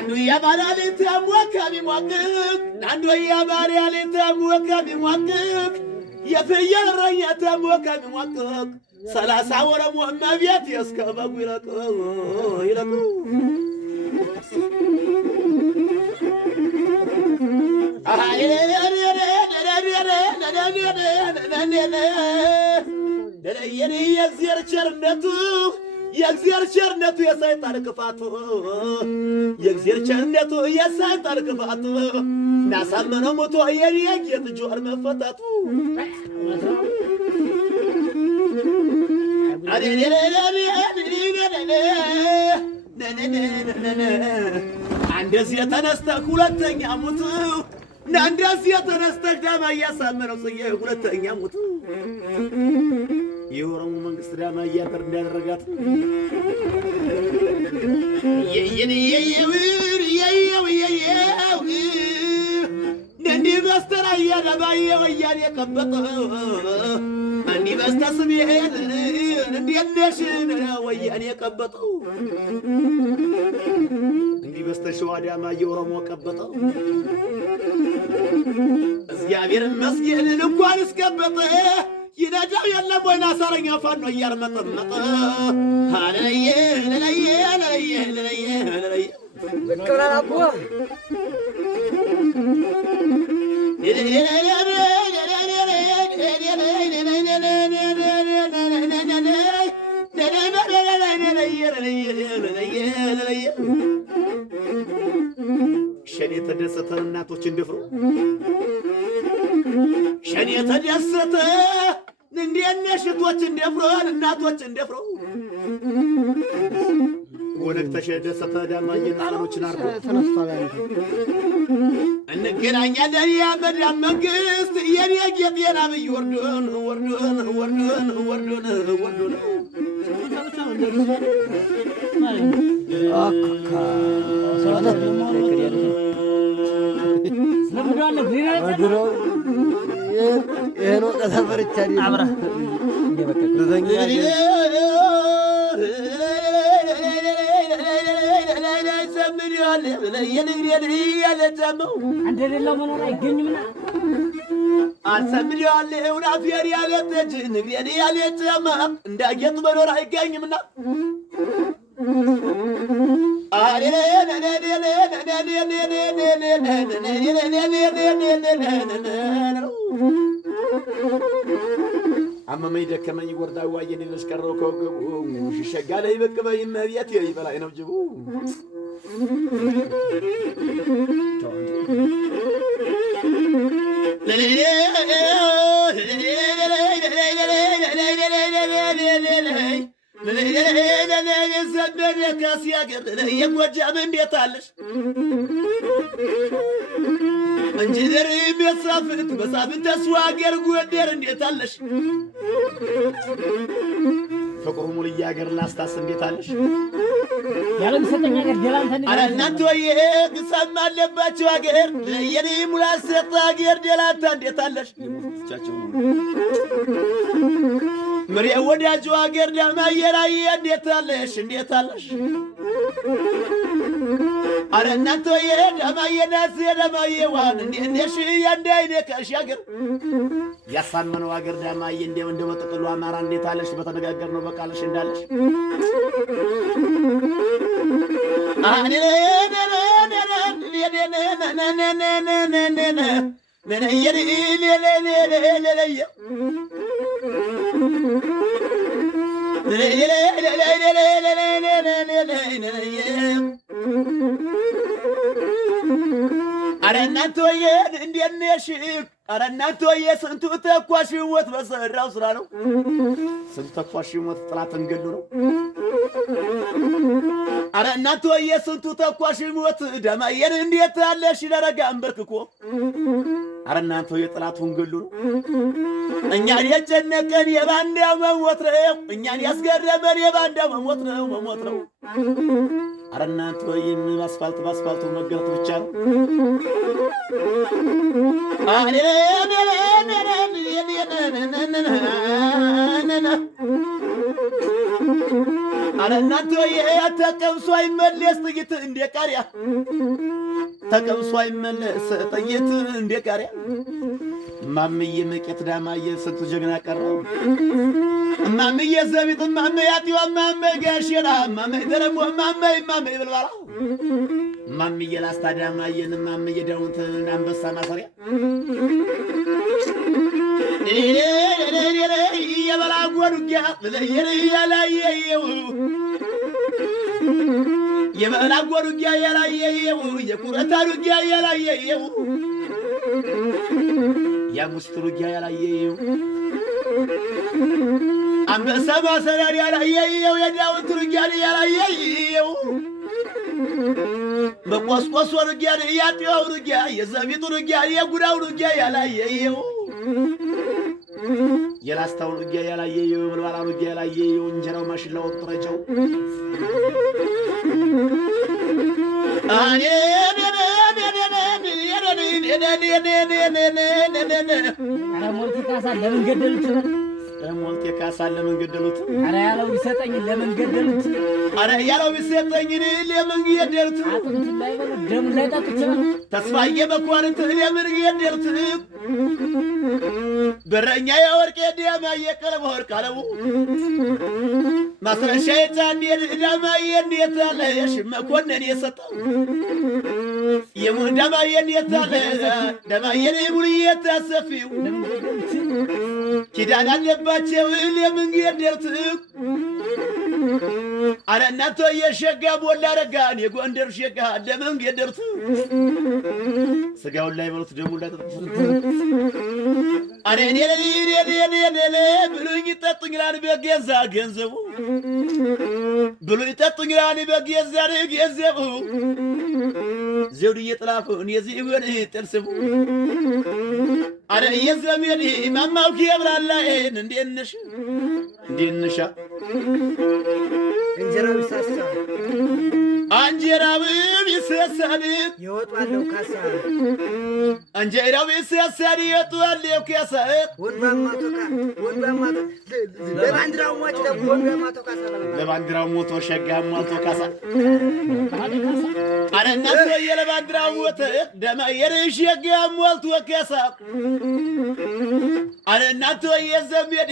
አንዱ ያባላል ተሞከም ይሟቅቅ አንዱ ያባላል ተሞከም ይሟቅቅ የፍየል እረኛ ተሞከም ይሟቅቅ 30 ወረሞ እመቤት የስከበጉ ይለቅ የእግዚአብሔር ቸርነቱ የሰይጣን ክፋቱ የእግዚአብሔር ቸርነቱ የሰይጣን ክፋቱ ናሳመነው ሞቶ የኔ ጌጥ ጆር መፈታቱ እንደዚህ የተነስተህ ሁለተኛ ሙት እንደዚህ የተነስተህ ዳማ እያሳመነው ጽጌ ሁለተኛ ሙት የኦሮሞ መንግስት ዳማ እያደር እንዳደረጋት እንዲህ በስተራያ ዳማዬ ወያኔ የቀበጠ እንዲህ በስተስሜን እንዴት ነሽ ወያኔ የቀበጠው እንዲህ በስተሸዋ ዳማ የኦሮሞ ቀበጠው እግዚአብሔር ይመስገን እንኳን እስከበጠ ይነዳው የለም ወይና ሳረኛ ፋኖ እያርመጠመጠ ሃለየ ሃለየ ሃለየ ሃለየ ሃለየ ከራራቦ ሸኔ ተደሰተ እናቶች እንደፍሩ ሸኔ ተደሰተ እንዴነ ሽቶች እንደፍሩ እናቶች እንደፍሩ ወነክ ተሸደሰተ ዳማዬ ናሮችን አርዶ ተነስቷል እንገናኛለን የመዳም መንግስት የኔ ጌጥ የናብይ ወርዶን አካ ሰላም ለምዷል ይሄን ወጣ ተፈርቻለሁ አብራ እንደሌለው መኖር አይገኝምና አሰምልያለሁ ናፊር ያለተጅ ንግሬን ያለተማ እንዳጌጥ መኖር አይገኝምና አመመኝ ደከመኝ ጎርዳው ዋየን ልሽከረው ከወገቡ ሽሸጋ ላይ በቅበይ መብየት ይበላይ ነው ጅቡ የጎጃም እንዴት አለሽ እንጂነር የሚያሳፍት በሳፍንት ተስዋገር ጎደር እንዴት አለሽ ፍቅሩ ሙልያ ሀገር ላስታስ እንዴት አለሽ ያለም ሰጠኛ ሀገር ደላንተን አረ እናንተ ወይ ግሳም አለባቸው ሀገር የኔ ሙላት ሰጣ ሀገር ደላንታ እንዴት አለሽ ቻቸው ምሪ ወዳጁ ሀገር ዳማዬ ላይ እንዴት አለሽ አረ እናንተ ወይ ዳማዬ ናስ ዳማዬ ዋን እንዴሽ ያንዳይኔ ከሽ ሀገር ያሳመነው ሀገር ዳማዬ እንደው ጥቅሉ አማራ እንዴት አለሽ በተነጋገር ነው በቃልሽ እንዳለሽ አረ እናንተ ወይ እንዴት ነሽ አረ እናንተ ወይ ስንቱ ተኳሽ ሞት በሰራው ስራ ነው ስንቱ ተኳሽ ሞት ጥላትን ገሉ ነው አረ እናንተ ወይ ስንቱ ተኳሽ ሞት ዳማዬን እንዴት አለሽ ደረጋ አንበርክኮ አረ እናንተ ወይ ጥላቱን ገሉ ነው እኛን የጨነቀን የባንዳው መሞት ነው እኛን ያስገረመን የባንዳው መሞት ነው አረ እናንተ ወይ በአስፋልቱ መገረጥ ብቻ ነው አረ እናንተ ተቀምሶ አይመለስ ጥይት እንደ ቃሪያ ተቀምሶ አይመለስ ጥይት እንደ ቃሪያ ማምዬ መቄት ዳማዬ ስንቱ ጀግና ቀረው ማምዬ ዘቢጥ ማምዬ አጥዋ ማምዬ ጋሽራ ማምዬ ደረሞ ማምዬ ብልባላ ማምዬ ላስታ ዳማዬን ማምዬ ዳውንት አንበሳ ማሰሪያ የበላ ጎዱጊያ ያላየው የበላ ጎዱጊያ ያላየው የኩረታ ዱጊያ ያላየው ያሙስት ዱጊያ ያላየው አንበሳ ማሰሪያ ያላየው የዳውንት ዱጊያ ያላየው በቆስቆስ ዱጊያ ያጥያው ዱጊያ የዘቢጡ ዱጊያ የጉዳው ዱጊያ ያላየው የላስታው ዱጊያ ያላየው የበልባላ ዱጊያ ያላየው እንጀራው ማሽላው ጥረጃው አኔ ሞልቲ ካሳ ለምን ገደሉት? ሞልቲ ካሳ ለምን ገደሉት? አረ ያለው ቢሰጠኝ ለምን ገደሉት? አረ ያለው ቢሰጠኝ ለምን ገደሉት? አጥንት ላይ በሉ ደም ላይ ጠጥቶ ተስፋዬ መኳንንት ለምን ገደሉት? በረኛ የወርቄ ዲያማዬ ቀለም ወርቅ አለው ማስረሻ የጫን ዳማዬ እንዴት አለሽ መኮንን የሰጠው የሙዳማዬ እንዴት አለ ዳማዬ ሙሉዬ ታሰፊው ኪዳን አለባቸው ለምን ገደሉት? አረ እናንተ የሸጋ ቦላ ረጋን የጎንደር ሸጋ ለምን ገደሉት? ስጋውን ላይ በሉት ደሙ ላይ ተጠቅሱት አረ እኔ ብሉኝ ጠጡኝላን በገዛ ገንዘቡ ብሉኝ ጠጡኝላን በገዛ ገንዘቡ ዘውድ እየጥላፉን የዚሁን ጥርስቡ አረ የዘመን ማማው ከብራላን እንደነሽ እንደነሻ እንጀራው ይሳሳ አንጀራው ይሳሳል ይወጣለው ካሳ አንጀራው ይሳሳል ይወጣለው ካሳ ወንባማ ለባንዲራው ሞት ለወንባማ ካሳ ለባንዲራው ሞት ሸጋ ሞት ካሳ አረ እናንተ የለባንዲራው ሞት ደማ የሸጋ ሞት ካሳ አረ እናንተ የዘመድ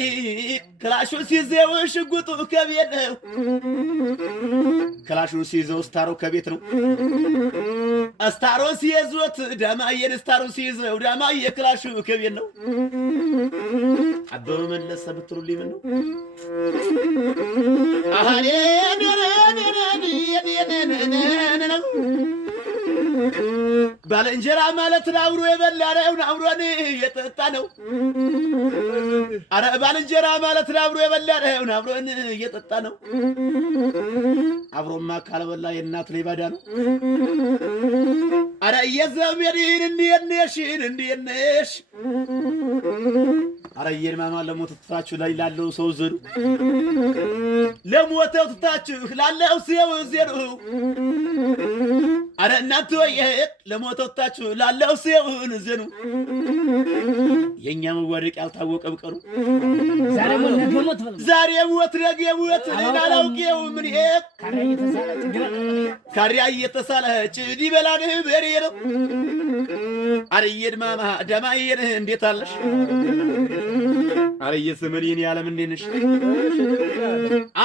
ክላሹ ሲዘው ሽጉጡ ከቤት ነው ክላሹ ሲዘው ስታሮ ከቤት ነው አስታሮ ሲይዞት ዳማዬን ስታሮ ሲይዘው ዳማዬ ክላሹ ከቤት ነው አበበ መለሰ ብትሉልኝ ምን ነው አሃኔ ባለንጀራ ማለት አብሮ የበላ ነው አብሮን የጠጣ ነው አረ ባለንጀራ ማለት አብሮ የበላ ነው አብሮን የጠጣ ነው አብሮማ ካልበላ የእናት ላይ ባዳ ነው አረ የዘመድን እንዴት ነሽ አረ የማማ ለሞት ትታችሁ ላይ ላለው ሰው ዘሩ ለሞተው ትታችሁ ላለው ሰው ዘሩ አረ እናንተ ለሞተው ትታችሁ ላለው ሰው ዘሩ የኛ መዋደቅ ያልታወቀ በቀሩ ዛሬ ሞት ነገ ሞት ላላውቀው ምን ይሄ ካሪያ እየተሳለ ጭድ ይበላል በሬ ነው አረየድ ማማ ደማዬን እንዴት አለሽ አረየ ስምሪን ያለም እንዴት ነሽ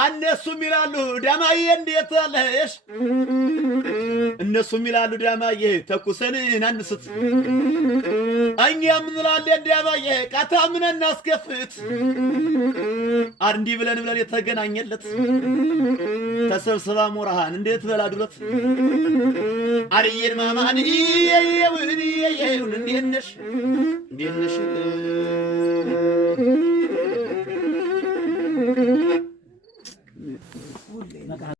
እነሱም ይላሉ ዳማዬ እንዴት አለሽ እነሱም ይላሉ ዳማዬ ተኩሰን እናንስት እኛም እንላለን ዳማዬ ቃታ ምን እናስከፍት አንዲ ብለን የተገናኘለት ተሰብስባ ሞራሃን እንዴት በላዱለት አረየድ ማማን እንዴት ነሽ